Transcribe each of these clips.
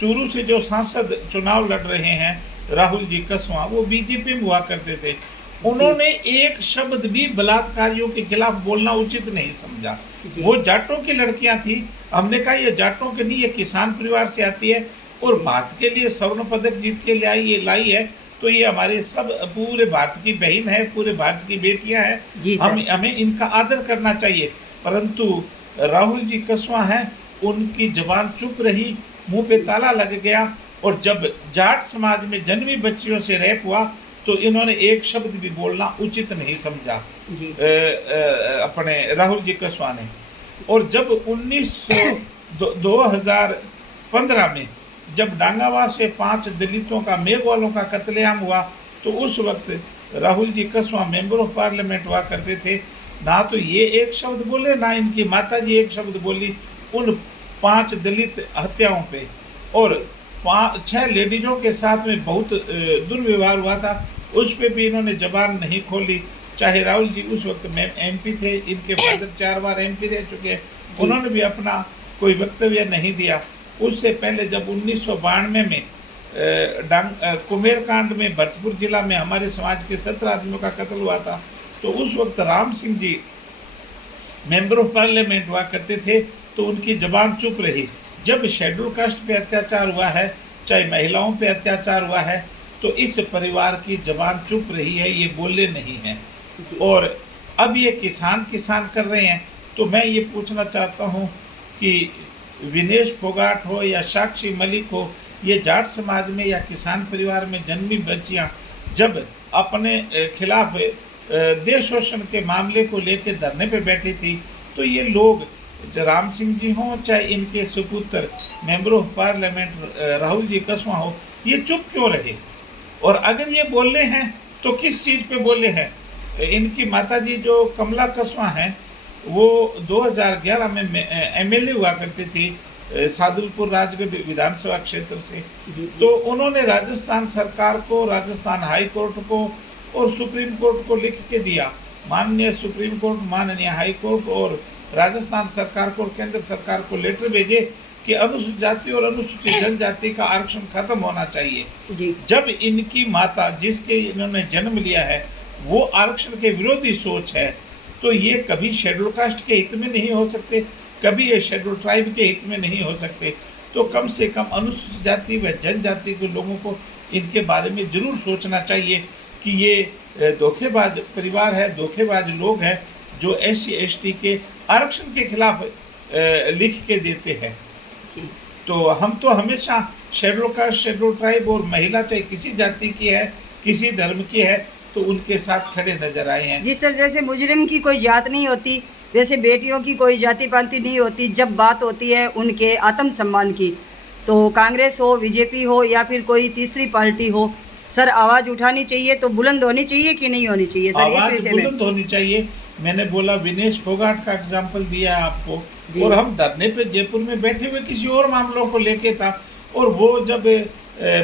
चूरू से जो सांसद चुनाव लड़ रहे हैं राहुल जी कसवां, वो बीजेपी में हुआ करते थे। उन्होंने एक शब्द भी बलात्कारियों के खिलाफ बोलना उचित नहीं समझा। वो जाटों की लड़कियां थी। हमने कहा ये जाटों के नहीं, ये किसान परिवार से आती है और भारत के लिए स्वर्ण पदक जीत के लाई है, तो ये हमारे सब पूरे भारत की बहन है, पूरे भारत की बेटियां हैं। हमें इनका आदर करना चाहिए। परंतु राहुल जी कसवां हैं, उनकी जबान चुप रही, मुंह पे ताला लग गया। और जब जाट समाज में जन्मी बच्चियों से रेप हुआ तो इन्होंने एक शब्द भी बोलना उचित नहीं समझा अपने राहुल जी कसवां ने। और जब 2015 में जब डांगावास से 5 दलितों का, मेघवालों का कत्लेआम हुआ, तो उस वक्त Rahul ji Kaswan member of parliament हुआ करते थे। ना तो ये एक शब्द बोले, ना इनकी माता जी एक शब्द बोली उन 5 दलित हत्याओं पे। और 6 लेडीजों के साथ में बहुत दुर्व्यवहार हुआ था, उस पे भी इन्होंने जबान नहीं खोली। चाहे राहुल जी उस वक्त में MP थे, इनके फादर 4 बार MP रह चुके हैं, उन्होंने भी अपना कोई वक्तव्य नहीं दिया। उससे पहले जब 1992 में कुमेरकांड में भरतपुर जिला में हमारे समाज के 17 आदमियों का कत्ल हुआ था, तो उस वक्त Ram Singh ji member of parliament हुआ करते थे, तो उनकी जबान चुप रही। जब शेड्यूल कास्ट पे अत्याचार हुआ है, चाहे महिलाओं पे अत्याचार हुआ है, तो इस परिवार की जबान चुप रही है, ये बोले नहीं हैं। और अब ये किसान कर रहे हैं। तो मैं ये पूछना चाहता हूँ कि विनेश फोगाट हो या साक्षी मलिक हो, ये जाट समाज में या किसान परिवार में जन्मी बच्चियाँ जब अपने खिलाफ देश शोषण के मामले को लेकर धरने पे बैठी थी, तो ये लोग राम सिंह जी हों, चाहे इनके सुपुत्र member of parliament Rahul ji Kaswan हो, ये चुप क्यों रहे? और अगर ये बोले हैं तो किस चीज़ पे बोले हैं? इनकी माताजी जो कमला कसवां हैं, वो 2011 में MLA हुआ करती थी सादुलपुर राजगढ़ विधानसभा क्षेत्र से। तो उन्होंने राजस्थान सरकार को, राजस्थान हाई कोर्ट को और सुप्रीम कोर्ट को लिख के दिया, माननीय सुप्रीम कोर्ट, माननीय हाई कोर्ट और राजस्थान सरकार को और केंद्र सरकार को लेटर भेजे कि अनुसूचित जाति और अनुसूचित जनजाति का आरक्षण खत्म होना चाहिए। जब इनकी माता, जिसके इन्होंने जन्म लिया है, वो आरक्षण के विरोधी सोच है, तो ये कभी शेड्यूल कास्ट के हित में नहीं हो सकते, कभी ये शेड्यूल ट्राइब के हित में नहीं हो सकते। तो कम से कम अनुसूचित जाति व जनजाति के लोगों को इनके बारे में जरूर सोचना चाहिए कि ये धोखेबाज परिवार है, धोखेबाज लोग हैं जो SC ST के आरक्षण के खिलाफ लिख के देते हैं। तो हम तो हमेशा शेड्यूल कास्ट, शेड्यूल ट्राइब और महिला चाहे किसी जाति की है, किसी धर्म की है, तो उनके साथ खड़े नजर आए हैं। जी सर, जैसे मुजरिम की कोई जात नहीं होती, वैसे बेटियों की कोई जाति पाति नहीं होती। जब बात होती है उनके आत्म सम्मान की, तो कांग्रेस हो, BJP हो या फिर कोई तीसरी पार्टी हो, सर आवाज़ उठानी चाहिए। तो बुलंद होनी चाहिए कि नहीं होनी चाहिए सर? इस विषय में बुलंद होनी चाहिए। मैंने बोला विनेश फोगाट का एग्जाम्पल दिया है आपको, और हम धरने पे जयपुर में बैठे हुए किसी और मामलों को लेके था, और वो जब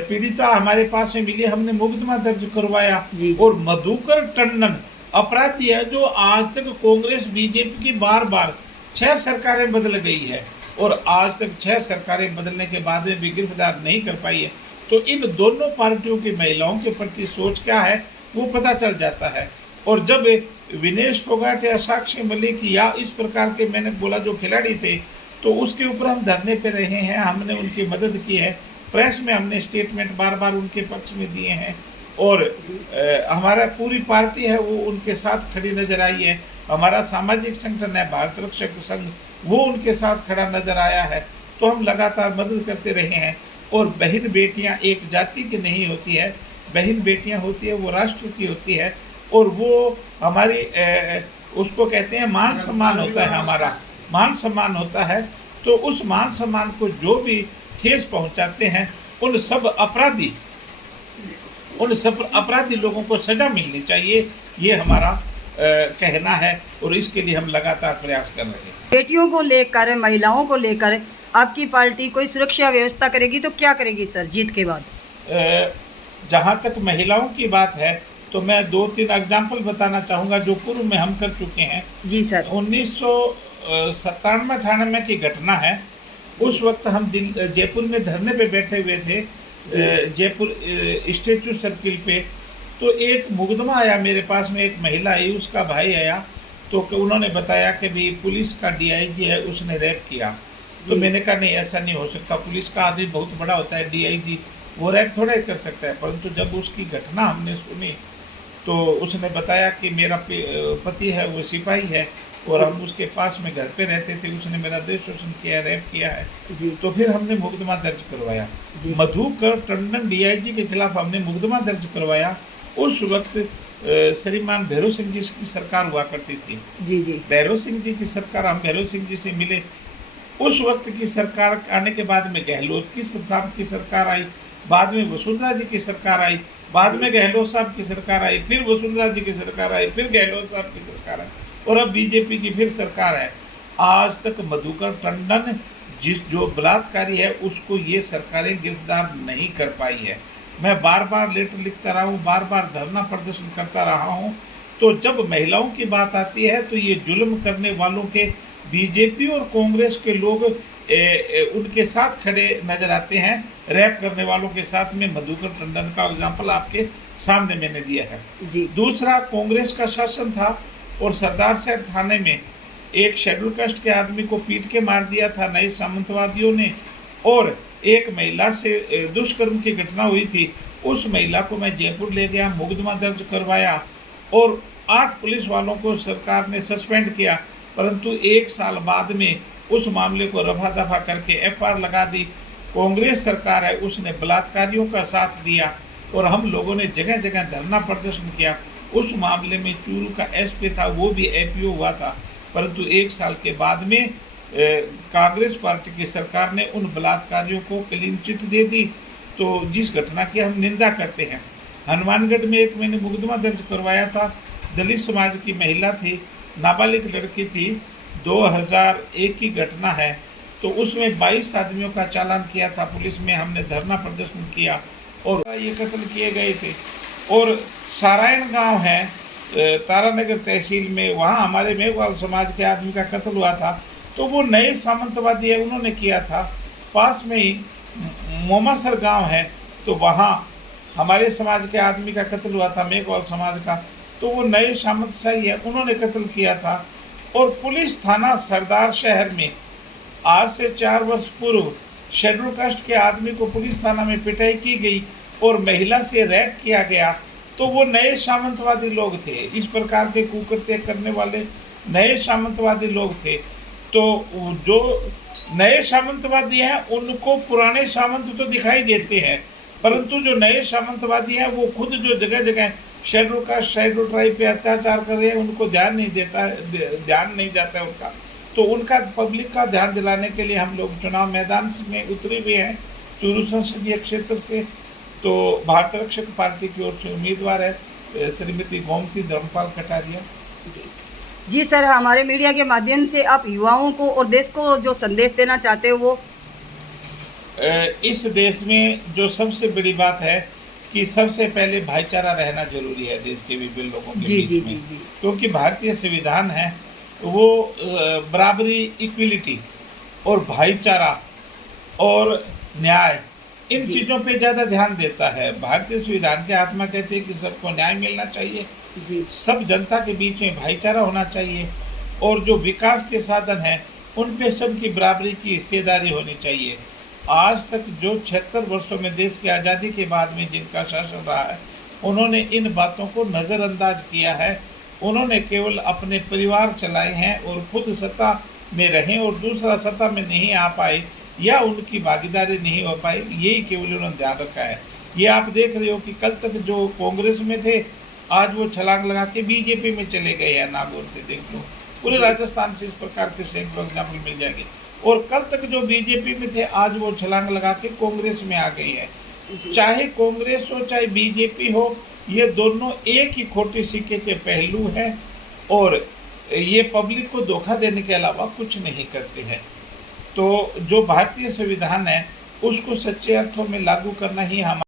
पीड़िता हमारे पास में मिली, हमने मुकदमा दर्ज करवाया। और मधुकर टंडन अपराधी है जो आज तक कांग्रेस BJP की बार 6 सरकारें बदल गई है, और आज तक 6 सरकारें बदलने के बाद में भी गिरफ्तार नहीं कर पाई है। तो इन दोनों पार्टियों की महिलाओं के प्रति सोच क्या है वो पता चल जाता है। और जब विनेश फोगाट या साक्षी मलिक या इस प्रकार के, मैंने बोला, जो खिलाड़ी थे, तो उसके ऊपर हम धरने पे रहे हैं, हमने उनकी मदद की है, प्रेस में हमने स्टेटमेंट बार उनके पक्ष में दिए हैं, और हमारा पूरी पार्टी है वो उनके साथ खड़ी नजर आई है। हमारा सामाजिक संगठन है भारत रक्षक संघ, वो उनके साथ खड़ा नजर आया है। तो हम लगातार मदद करते रहे हैं। और बहन बेटियां एक जाति की नहीं होती है, बहन बेटियां होती है वो राष्ट्र की होती है, और वो हमारी उसको कहते हैं मान सम्मान होता है, हमारा मान सम्मान होता है। तो उस मान सम्मान को जो भी ठेस पहुंचाते हैं, उन सब अपराधी लोगों को सजा मिलनी चाहिए, ये हमारा कहना है, और इसके लिए हम लगातार प्रयास कर रहे हैं। बेटियों को लेकर, महिलाओं को लेकर आपकी पार्टी कोई सुरक्षा व्यवस्था करेगी तो क्या करेगी सर जीत के बाद? जहाँ तक महिलाओं की बात है, तो मैं 2-3 एग्जाम्पल बताना चाहूँगा जो पूर्व में हम कर चुके हैं। जी सर। 1997-98 की घटना है। उस वक्त हम जयपुर में धरने पे बैठे हुए थे, जयपुर स्टेचू सर्किल पे। तो एक मुकदमा आया मेरे पास में, एक महिला आई, उसका भाई आया, तो उन्होंने बताया कि भाई पुलिस का डीआईजी है, उसने रेप किया। तो मैंने कहा नहीं, ऐसा नहीं हो सकता, पुलिस का आदमी बहुत बड़ा होता है, डीआईजी वो रैप थोड़ा ही कर सकता है। परंतु जब उसकी घटना हमने सुनी तो उसने बताया कि मेरा पति है वो सिपाही है और हम उसके पास में घर पे रहते थे, उसने मेरा देश शोषण किया, रैप किया है जी। तो फिर हमने मुकदमा दर्ज करवाया। मधुकर टंडन डीआईजी के खिलाफ हमने मुकदमा दर्ज करवाया। उस वक्त श्रीमान भैरव सिंह जी की सरकार हुआ करती थी। जी जी। भैरव सिंह जी की सरकार, हम भैरव सिंह जी से मिले। उस वक्त की सरकार आने के बाद में गहलोत की साहब की सरकार आई, बाद में वसुंधरा जी की सरकार आई, बाद में गहलोत साहब की सरकार आई, फिर वसुंधरा जी की सरकार आई, फिर गहलोत साहब की सरकार आई और अब बीजेपी की फिर सरकार है। आज तक मधुकर टंडन जो बलात्कारी है उसको ये सरकारें गिरफ्तार नहीं कर पाई है। मैं बार बार लेटर लिखता रहा हूँ, बार बार धरना प्रदर्शन करता रहा हूँ। तो जब महिलाओं की बात आती है तो ये जुल्म करने वालों के बीजेपी और कांग्रेस के लोग उनके साथ खड़े नजर आते हैं। रैप करने वालों के साथ में मधुकर टंडन का एग्जाम्पल आपके सामने मैंने दिया है जी। दूसरा, कांग्रेस का शासन था और सरदार साहब थाने में एक शेड्यूल कास्ट के आदमी को पीट के मार दिया था नए सामंतवादियों ने, और एक महिला से दुष्कर्म की घटना हुई थी। उस महिला को मैं जयपुर ले गया, मुकदमा दर्ज करवाया और 8 पुलिस वालों को सरकार ने सस्पेंड किया। परंतु 1 साल बाद में उस मामले को रफा दफा करके एफआईआर लगा दी। कांग्रेस सरकार है उसने बलात्कारियों का साथ दिया और हम लोगों ने जगह जगह धरना प्रदर्शन किया। उस मामले में चूरू का एसपी था, वो भी एपीओ हुआ था। परंतु 1 साल के बाद में कांग्रेस पार्टी की सरकार ने उन बलात्कारियों को क्लीन चिट दे दी। तो जिस घटना की हम निंदा करते हैं, हनुमानगढ़ में एक मैंने मुकदमा दर्ज करवाया था। दलित समाज की महिला थी, नाबालिग लड़की थी, 2001 की घटना है। तो उसमें 22 आदमियों का चालान किया था पुलिस में, हमने धरना प्रदर्शन किया और ये कत्ल किए गए थे। और सारायण गांव है तारानगर तहसील में, वहाँ हमारे मेघवाल समाज के आदमी का कत्ल हुआ था। तो वो नए सामंतवादी है, उन्होंने किया था। पास में ही मोमासर गांव है, तो वहाँ हमारे समाज के आदमी का कत्ल हुआ था, मेघवाल समाज का। तो वो नए सामंतशाही है, उन्होंने कत्ल किया था। और पुलिस थाना सरदार शहर में आज से 4 वर्ष पूर्व शेड्यूल कास्ट के आदमी को पुलिस थाना में पिटाई की गई और महिला से रैप किया गया। तो वो नए सामंतवादी लोग थे, इस प्रकार के कुकृत्य करने वाले नए सामंतवादी लोग थे। तो जो नए सामंतवादी हैं उनको पुराने सामंत तो दिखाई देते हैं, परंतु जो नए सामंतवादी हैं वो खुद जो जगह जगह शेड्यूल कास्ट शेड्यूल ट्राइब पे अत्याचार कर रहे हैं उनको ध्यान नहीं जाता है उनका। तो उनका पब्लिक का ध्यान दिलाने के लिए हम लोग चुनाव मैदान में उतरे हुए हैं चूरू संसदीय क्षेत्र से। तो भारत रक्षक पार्टी की ओर से उम्मीदवार है श्रीमती गोमती धर्मपाल कटारिया जी। जी सर, हमारे मीडिया के माध्यम से आप युवाओं को और देश को जो संदेश देना चाहते हो वो? इस देश में जो सबसे बड़ी बात है कि सबसे पहले भाईचारा रहना जरूरी है देश के विभिन्न लोगों के बीच में। क्योंकि भारतीय संविधान है वो बराबरी, इक्विलिटी और भाईचारा और न्याय, इन चीज़ों पे ज़्यादा ध्यान देता है। भारतीय संविधान के आत्मा कहते हैं कि सबको न्याय मिलना चाहिए जी। सब जनता के बीच में भाईचारा होना चाहिए और जो विकास के साधन हैं उन पे सबकी बराबरी की हिस्सेदारी होनी चाहिए। आज तक जो 76 वर्षों में देश की आज़ादी के बाद में जिनका शासन रहा है उन्होंने इन बातों को नज़रअंदाज किया है। उन्होंने केवल अपने परिवार चलाए हैं और खुद सत्ता में रहें और दूसरा सत्ता में नहीं आ पाए या उनकी भागीदारी नहीं हो पाई, यही केवल उन्होंने ध्यान रखा है। ये आप देख रहे हो कि कल तक जो कांग्रेस में थे आज वो छलांग लगा के बीजेपी में चले गए हैं। नागौर से देख लो, पूरे राजस्थान से इस प्रकार के सैकड़ों एग्जाम्पल मिल जाएंगे। और कल तक जो बीजेपी में थे आज वो छलांग लगा के कांग्रेस में आ गई है। चाहे कांग्रेस हो चाहे बीजेपी हो, ये दोनों एक ही खोटे सिक्के के पहलू हैं और ये पब्लिक को धोखा देने के अलावा कुछ नहीं करते हैं। तो जो भारतीय संविधान है उसको सच्चे अर्थों में लागू करना ही हमारा